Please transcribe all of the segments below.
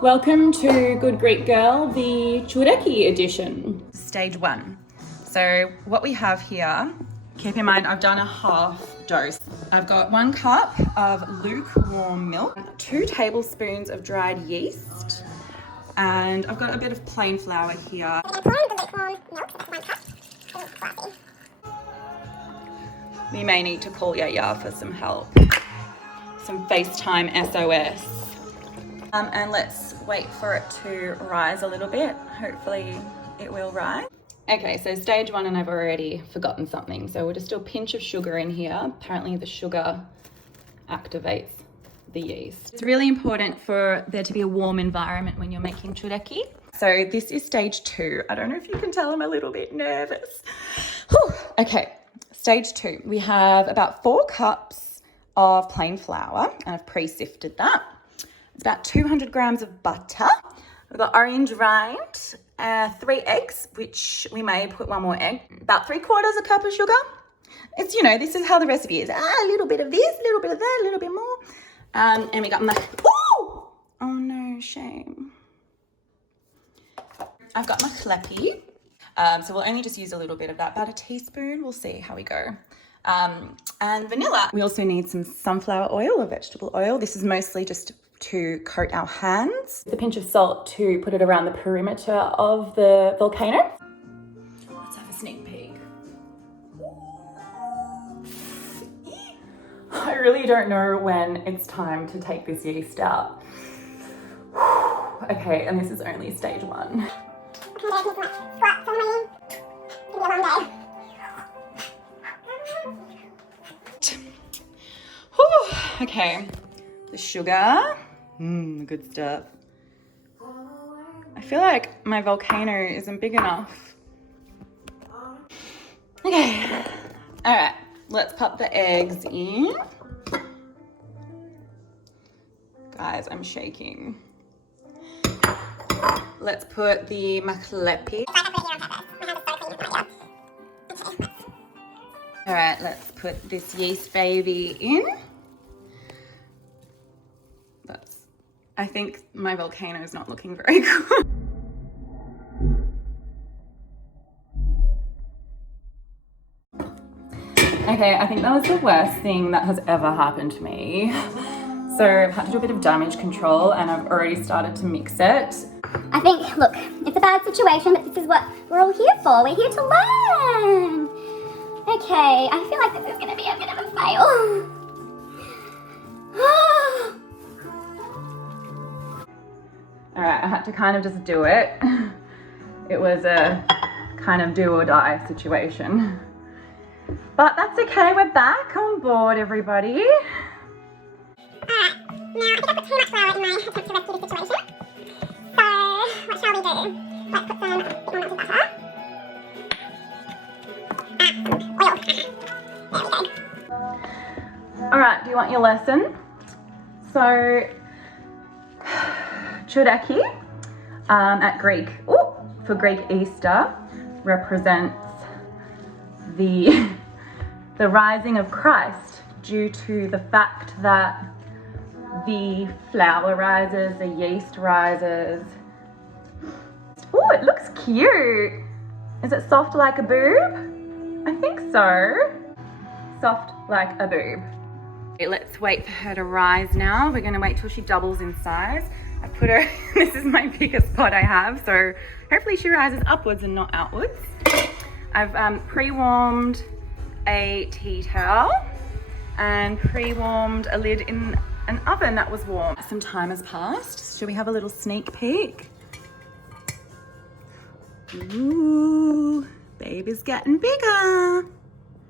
Welcome to Good Greek Girl, the Tsoureki edition. Stage 1. So what we have here, keep in mind I've done a half dose. I've got 1 cup of lukewarm milk, 2 tablespoons of dried yeast, and I've got a bit of plain flour here. We may need to call Yaya for some help. Some FaceTime SOS. And let's wait for it to rise a little bit. Hopefully it will rise. Okay, so stage 1, and I've already forgotten something. So we'll just do a pinch of sugar in here. Apparently the sugar activates the yeast. It's really important for there to be a warm environment when you're making tsoureki. So this is stage 2. I don't know if you can tell I'm a little bit nervous. Whew. Okay, stage 2. We have about 4 cups of plain flour, and I've pre-sifted that. It's about 200 grams of butter. We've got orange rind, 3 eggs, which we may put 1 more egg, about 3/4 cup of sugar. It's, you know, this is how the recipe is. A little bit of this, a little bit of that, a little bit more. And we got oh no, shame. I've got my chlepi. So we'll only just use a little bit of that, about a teaspoon. We'll see how we go. And vanilla. We also need some sunflower oil or vegetable oil. This is mostly just to coat our hands. A pinch of salt to put it around the perimeter of the volcano. Let's have a sneak peek. I really don't know when it's time to take this yeast out. Okay, and this is only stage 1. Okay, the sugar, good stuff. I feel like my volcano isn't big enough. Okay, all right, let's pop the eggs in. Guys, I'm shaking. Let's put the machlepi. All right, let's put this yeast baby in. I think my volcano is not looking very good. Okay, I think that was the worst thing that has ever happened to me. So I've had to do a bit of damage control, and I've already started to mix it. I think, look, it's a bad situation, but this is what we're all here for. We're here to learn. Okay, I feel like this is going to be a bit of a fail. All right, I had to kind of just do it. It was a kind of do or die situation. But that's okay, we're back on board, everybody. Alright, now I think I put too much flour in my attempt to rescue the situation. So, what shall we do? Let's put some bit more melted butter. Oil. There we go. All right, do you want your lesson? So, Tsoureki at Greek, for Greek Easter, represents the rising of Christ due to the fact that the flour rises, the yeast rises. Oh, it looks cute. Is it soft like a boob? I think so. Soft like a boob. Okay, let's wait for her to rise now. We're going to wait till she doubles in size. I put her, this is my biggest pot I have, so hopefully she rises upwards and not outwards. I've pre-warmed a tea towel and pre-warmed a lid in an oven that was warm. Some time has passed. Should we have a little sneak peek? Ooh, baby's getting bigger.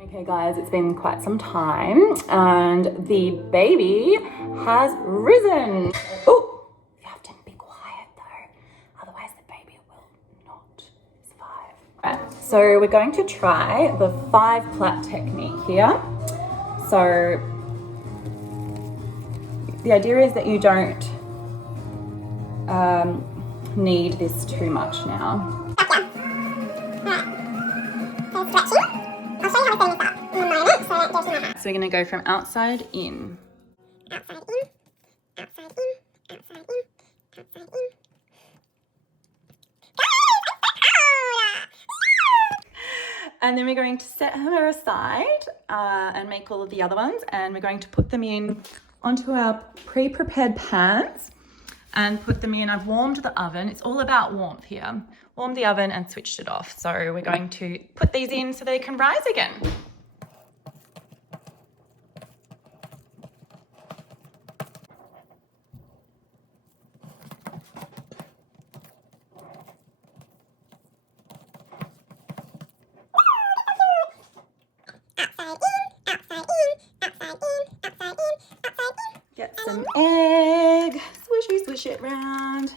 Okay guys, it's been quite some time and the baby has risen. Oh! So we're going to try the 5 plait technique here. So the idea is that you don't need this too much now. So we're going to go from outside in. Outside in, outside in, outside in, And then we're going to set her aside and make all of the other ones, and we're going to put them in onto our pre-prepared pans and put them in. I've warmed the oven. It's all about warmth here. Warmed the oven and switched it off. So we're going to put these in so they can rise again. Get some egg, swishy, swish it round.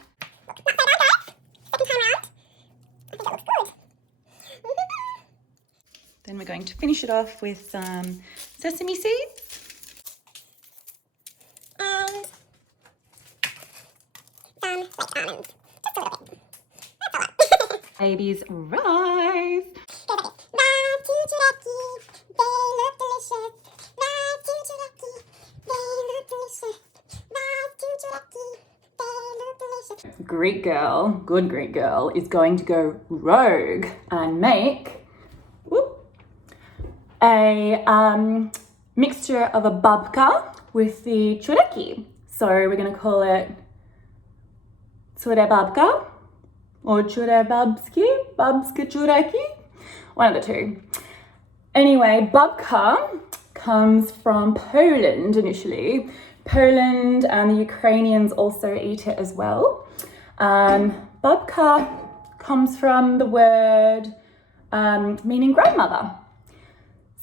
Then we're going to finish it off with some sesame seeds. And some like almonds. Just a little bit. That's a lot. Babies rise. Rise to Tsoureki. They look delicious. Rise to Tsoureki. They look delicious. Rise to Tsoureki. They look delicious. Greek girl, good Greek girl, is going to go rogue and make a mixture of a babka with the Tsoureki. So we're going to call it Tsorebabka or Tsorebabski, Babska Tsoureki, one of the two. Anyway, babka comes from Poland initially. Poland and the Ukrainians also eat it as well. Babka comes from the word meaning grandmother.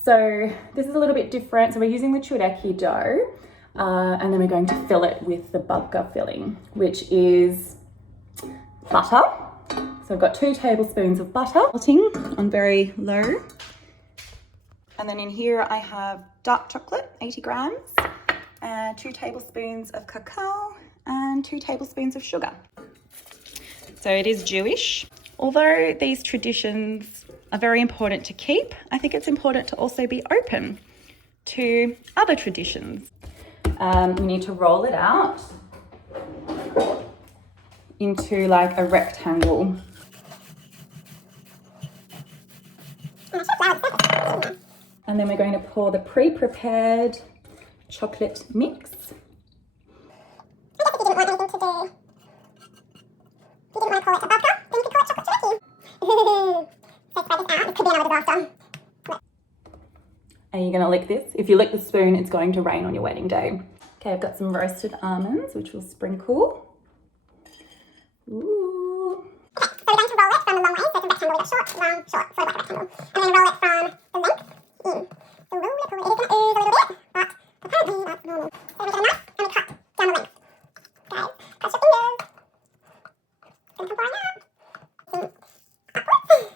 So this is a little bit different. So we're using the Tsoureki dough and then we're going to fill it with the babka filling, which is butter. So I've got 2 tablespoons of butter melting on very low. And then in here I have dark chocolate, 80 grams, and 2 tablespoons of cacao and 2 tablespoons of sugar. So it is Jewish. Although these traditions are very important to keep, I think it's important to also be open to other traditions. You need to roll it out into like a rectangle. And then we're going to pour the pre-prepared chocolate mix. I guess if you didn't want anything to do, you didn't want to call it a babka, then you could call it chocolate Tsoureki. Let's spread this out. This could be another disaster. Are you going to lick this? If you lick the spoon, it's going to rain on your wedding day. Okay, I've got some roasted almonds, which will sprinkle. Ooh. Okay, so we're going to roll it from the long way, so it's a rectangle with a short, long, short, sort of like a rectangle. And then roll it from the length in. So roll it, it is going to ooze a little bit, but apparently that's normal. So we get a knife and we cut down the length. Guys, cross your fingers. It's going to come pouring out. Upwards. Okay, this is a bit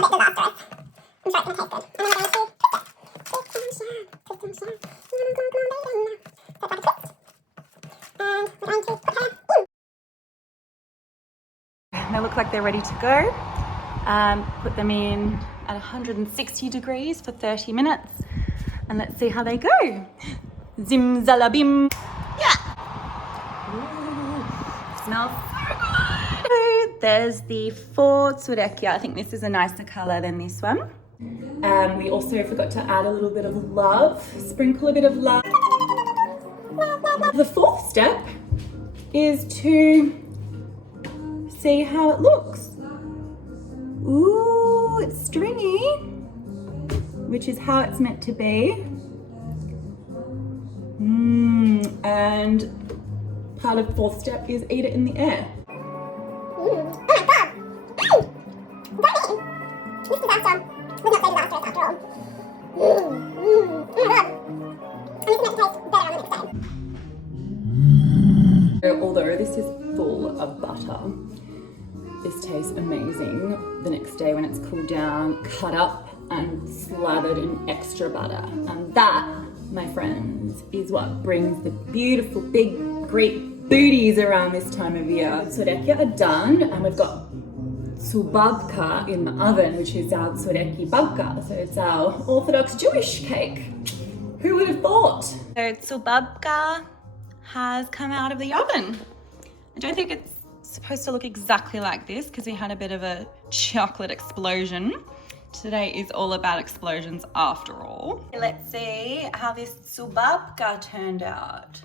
disastrous. I'm sure it's going to taste good. And then we're going to twist it. Twist and share. Twist and share. Come on, baby. So it's like a twist. And we're going to put her in. They look like they're ready to go. Put them in at 160 degrees for 30 minutes. And let's see how they go. Zim zalabim. Yeah. Ooh, smells so good. There's the 4 Tsoureki. I think this is a nicer color than this one. We also forgot to add a little bit of love. Sprinkle a bit of love. The 4th step is to see how it looks. Ooh, it's stringy, which is how it's meant to be. And part of 4th step is eat it in the air. Oh my god! What is this disaster was not so disastrous after all. Oh my god! And this is meant to taste better on the next day. Although this is full of butter, this tastes amazing the next day when it's cooled down, cut up and slathered in extra butter. And that, my friends, is what brings the beautiful big Greek booties around this time of year. Tsoureki are done and we've got tsubabka in the oven, which is our Tsoureki babka. So it's our Orthodox Jewish cake. Who would have thought? So tsubabka has come out of the oven. don't think it's supposed to look exactly like this because we had a bit of a chocolate explosion. Today is all about explosions after all. Let's see how this tsubabka turned out.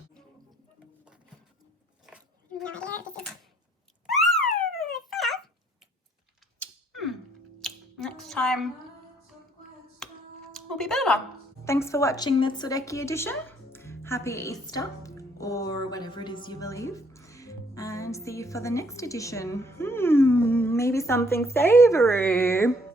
Next time will be better. Thanks for watching the Tsoureki edition. Happy Easter, or whatever it is you believe. And see you for the next edition. Maybe something savory.